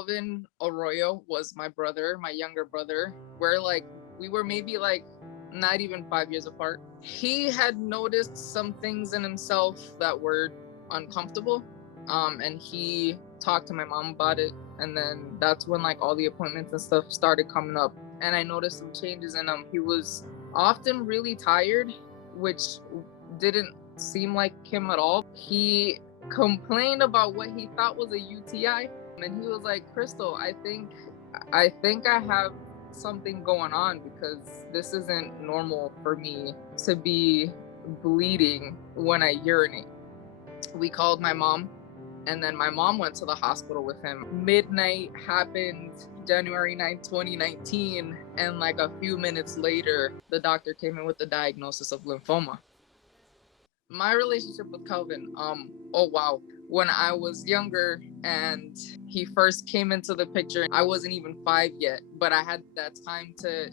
Calvin Arroyo was my brother, my younger brother. We were maybe like not even 5 years apart. He had noticed some things in himself that were uncomfortable. And he talked to my mom about it. And then that's when like all the appointments and stuff started coming up. And I noticed some changes in him. He was often really tired, which didn't seem like him at all. He complained about what he thought was a UTI. And he was like, Crystal, I think I have something going on because this isn't normal for me to be bleeding when I urinate. We called my mom, and then my mom went to the hospital with him. Midnight happened January 9th, 2019, and like a few minutes later, the doctor came in with the diagnosis of lymphoma. My relationship with Calvin, oh wow. When I was younger and he first came into the picture, I wasn't even 5 yet, but I had that time to,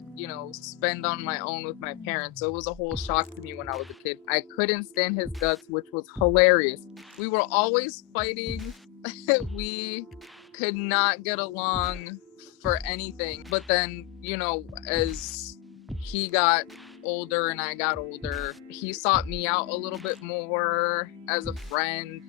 spend on my own with my parents. So it was a whole shock to me when I was a kid. I couldn't stand his guts, which was hilarious. We were always fighting. We could not get along for anything. But then, as he got older and I got older, he sought me out a little bit more as a friend.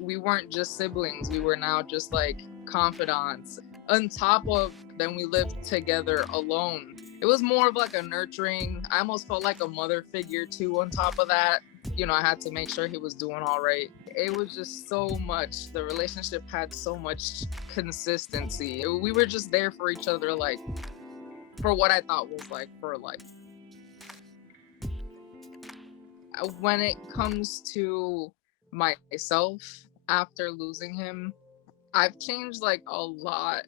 We weren't just siblings. We were now just like confidants. On top of then we lived together alone. It was more of like a nurturing. I almost felt like a mother figure too on top of that. I had to make sure he was doing all right. It was just so much. The relationship had so much consistency. We were just there for each other, like for what I thought was like for life. When it comes to myself after losing him, I've changed like a lot.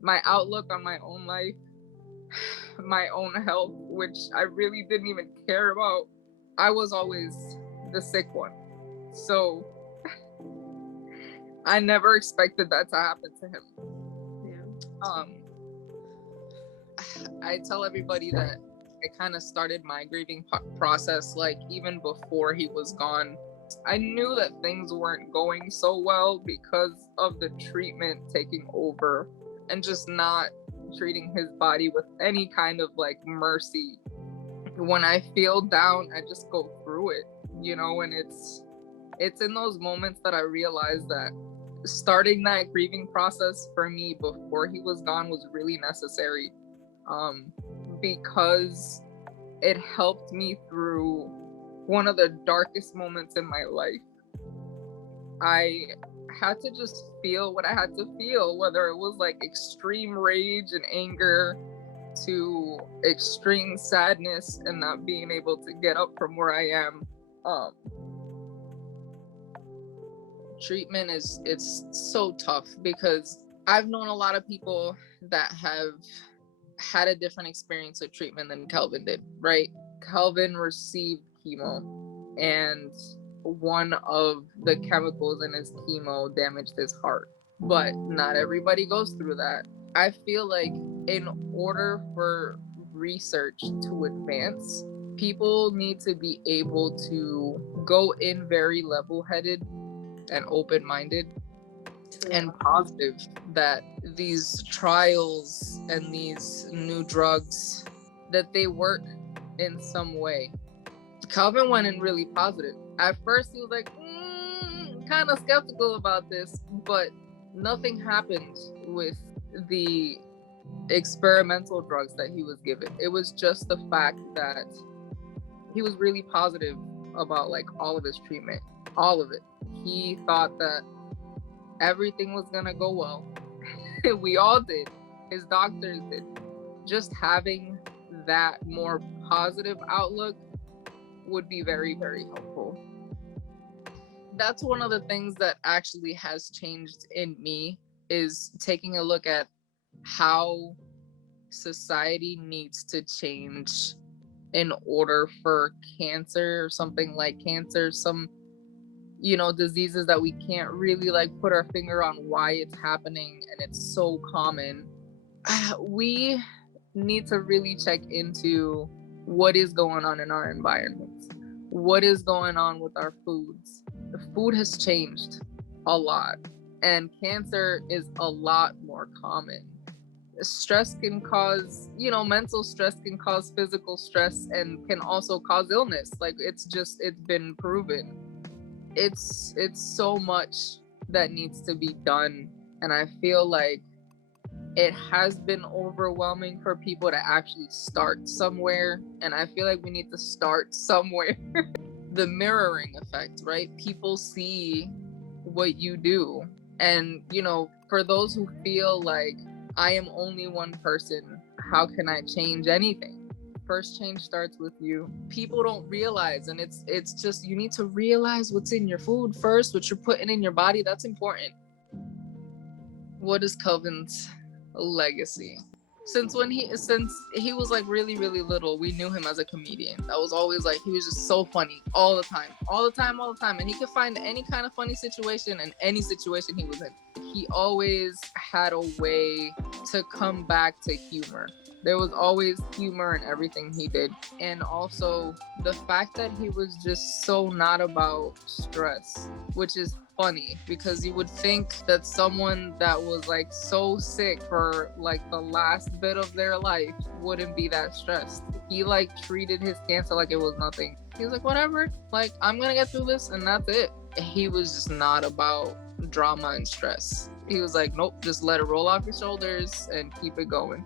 My outlook on my own life, my own health, which I really didn't even care about. I was always the sick one. So I never expected that to happen to him. Yeah. I tell everybody that I kind of started my grieving process like even before he was gone. I knew that things weren't going so well because of the treatment taking over and just not treating his body with any kind of like mercy. When I feel down, I just go through it, and it's in those moments that I realized that starting that grieving process for me before he was gone was really necessary. Because it helped me through one of the darkest moments in my life. I had to just feel what I had to feel, whether it was like extreme rage and anger to extreme sadness and not being able to get up from where I am. Treatment it's so tough because I've known a lot of people that have had a different experience with treatment than Calvin did, right? Calvin received chemo, and one of the chemicals in his chemo damaged his heart. But not everybody goes through that. I feel like in order for research to advance, people need to be able to go in very level-headed and open-minded and positive that these trials and these new drugs, that they work in some way. Calvin went in really positive. At first he was like, kind of skeptical about this, but nothing happened with the experimental drugs that he was given. It was just the fact that he was really positive about like all of his treatment, all of it. He thought that everything was gonna go well. We all did. His doctors did. Just having that more positive outlook would be very, very helpful. That's one of the things that actually has changed in me, is taking a look at how society needs to change in order for cancer or something like cancer, some diseases that we can't really like put our finger on why it's happening and it's so common. We need to really check into what is going on in our environments, what is going on with our foods. The food has changed a lot. And cancer is a lot more common. Stress can cause, mental stress can cause physical stress and can also cause illness. Like it's been proven. It's so much that needs to be done. And I feel like it has been overwhelming for people to actually start somewhere. And I feel like we need to start somewhere. The mirroring effect, right? People see what you do. And, for those who feel like I am only one person, how can I change anything? First change starts with you. People don't realize, and it's just, you need to realize what's in your food first, what you're putting in your body. That's important. What is Kelvin's legacy? Since he was like really, really little, we knew him as a comedian. That was always like, he was just so funny all the time. And he could find any kind of funny situation in any situation he was in. He always had a way to come back to humor. There was always humor in everything he did. And also the fact that he was just so not about stress, which is funny, because you would think that someone that was like so sick for like the last bit of their life wouldn't be that stressed. He like treated his cancer like it was nothing. He was like, whatever, like I'm gonna get through this and that's it. He was just not about drama and stress. He was like, nope, just let it roll off your shoulders and keep it going.